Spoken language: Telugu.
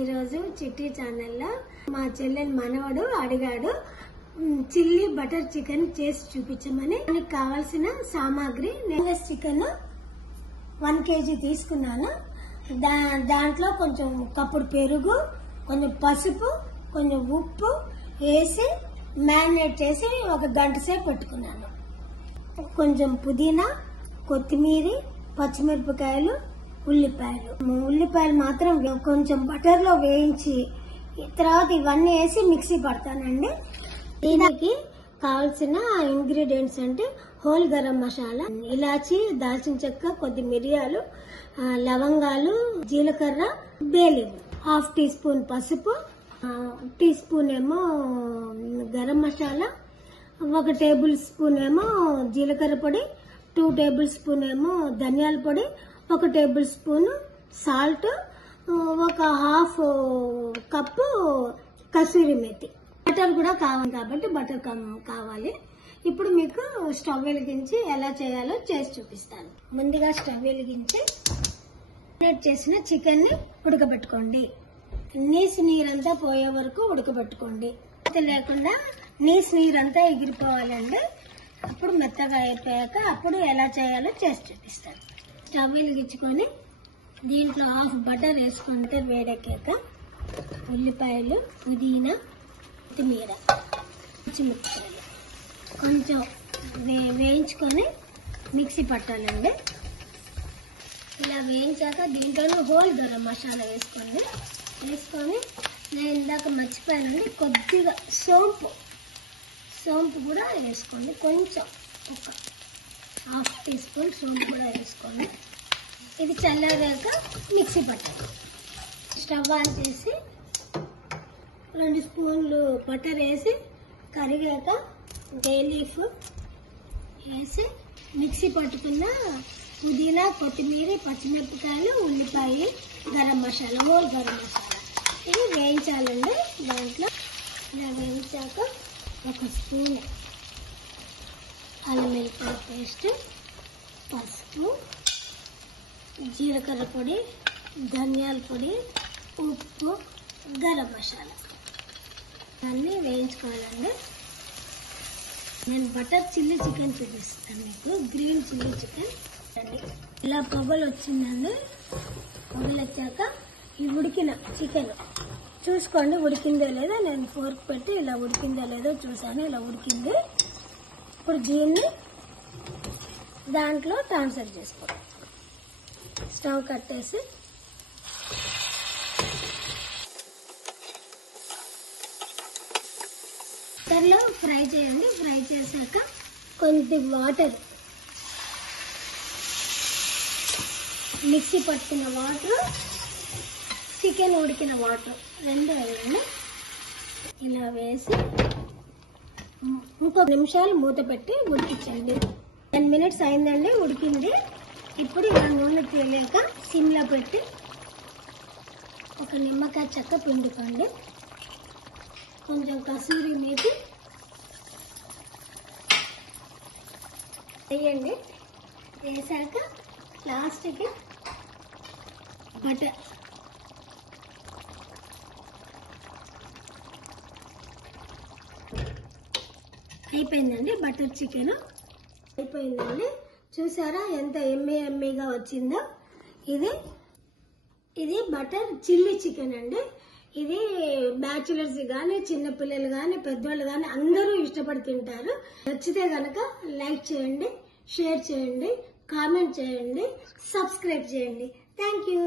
ఈరోజు చిట్టి ఛానల్లో మా చెల్లెలు మనవడు అడిగాడు చిల్లీ బటర్ చికెన్ చేసి చూపించమని. దానికి కావాల్సిన సామాగ్రి నేను చికెన్ 1 kg తీసుకున్నాను. దాంట్లో కొంచెం కప్పుడు పెరుగు, కొంచెం పసుపు, కొంచెం ఉప్పు వేసి మ్యారినేట్ చేసి 1 గంట సేపు పెట్టుకున్నాను. కొంచెం పుదీనా, కొత్తిమీర, పచ్చిమిరపకాయలు, ఉల్లిపాయలు మాత్రం కొంచెం బటర్ లో వేయించి తర్వాత ఇవన్నీ వేసి మిక్సీ పడతానండి. దీనికి కావాల్సిన ఇంగ్రీడియంట్స్ అంటే హోల్ గరం మసాలా, ఇలాచి, దాల్చిన చెక్క, కొద్ది మిరియాలు, లవంగాలు, జీలకర్ర, బేలీవు, 1/2 టీ స్పూన్ పసుపు, 1 టీ స్పూన్ ఏమో గరం మసాలా, 1 టేబుల్ స్పూన్ ఏమో జీలకర్ర పొడి, 2 టేబుల్ స్పూన్ ఏమో ధనియాల పొడి, 1 table spoon salt, 1/2 cup kasuri methi. Butter కూడా కావాలి కాబట్టి బటర్ కావాలి. ఇప్పుడు మీకు స్టవ్ వెలిగించి ఎలా చేయాలో చేసి చూపిస్తాను. ముందుగా స్టవ్ వెలిగించి మ్యారినేట్ చేసిన చికెన్ ని ఉడకబెట్టుకోండి. నీరంతా పోయే వరకు ఉడకబెట్టుకోండి. లేకుండా నీరంతా ఎగిరిపోవాలండి. అప్పుడు మెత్తగా అయిపోయాక అప్పుడు ఎలా చేయాలో చేసి చూపిస్తాను. స్టవ్ వెలిగించుకొని దీంట్లో 1/2 బటర్ వేసుకుంటే వేడెక్కాక ఉల్లిపాయలు, పుదీనా, కొత్తిమీర, పచ్చిమిరపకాయలు కొంచెం వేయించుకొని మిక్సీ పట్టాలండి. ఇలా వేయించాక దీంట్లో హోల్ గరం మసాలా వేసుకోండి. వేసుకొని నేను ఇందాక మర్చిపోయానండి, కొద్దిగా సోంపు కూడా వేసుకోండి. కొంచెం 1/2 టీ స్పూన్ సోంపు కూడా వేసుకోండి. ఇది చల్లారాక మిక్సీ పట్టాలి. స్టవ్ ఆన్ చేసి 2 స్పూన్లు బటర్ వేసి కరిగాక బే లీఫ్ వేసి మిక్సీ పట్టుకున్న పుదీనా, కొత్తిమీర, పచ్చిమిరపకాయలు, ఉల్లిపాయ, గరం మసాలా, హోల్ గరం మసాలా ఇది వేయించాలండి. దాంట్లో ఇలా వేయించాక 1 స్పూన్ అల్లం వెల్లుల్లి పేస్ట్, పసుపు, జీలకర్ర పొడి, ధనియాల పొడి, ఉప్పు, గరం మసాలా అన్నీ వేయించుకోవాలండి. నేను బటర్ చిల్లీ చికెన్ చూపిస్తాను మీకు. గ్రీన్ చిల్లీ చికెన్ అండి. ఇలా పొగలు వచ్చిందండి. పొగలు వచ్చాక ఈ ఉడికిన చికెన్ చూసుకోండి ఉడికిందో లేదో. నేను ఫోర్క్ పెట్టి ఇలా ఉడికిందో లేదో చూసాను. ఇలా ఉడికింది. ఇప్పుడు దీన్ని దాంట్లో ట్రాన్స్ఫర్ చేసుకోండి. స్టవ్ కట్టేసి బటర్లో ఫ్రై చేయండి. ఫ్రై చేశాక కొంచెం వాటర్, మిక్సీ పట్టుకున్న వాటర్, చికెన్ ఉడికిన వాటర్ 2 వేయండి. ఇలా వేసి ఇంకొక నిమిషాలు మూత పెట్టి ఉడికించండి. 10 మినిట్స్ అయిందండి, ఉడికింది. ఇప్పుడు ఇలా నూనె తేలాక సిమ్లో పెట్టి 1 నిమ్మకాయ చెక్క పిండుకోండి. కొంచెం కసూరి మేతి వేయండి. వేసాక లాస్ట్కి బటర్ అయిపోయిందండి. బటర్ చికెన్ అయిపోయిందండి. చూసారా ఎంత ఎమ్మీగా వచ్చిందో. ఇది బటర్ చిల్లీ చికెన్ అండి. ఇది బ్యాచులర్స్ కానీ, చిన్నపిల్లలు కానీ, పెద్దవాళ్ళు కానీ అందరూ ఇష్టపడి తింటారు. నచ్చితే గనక లైక్ చేయండి, షేర్ చేయండి, కామెంట్ చేయండి, సబ్స్క్రైబ్ చేయండి. Thank you.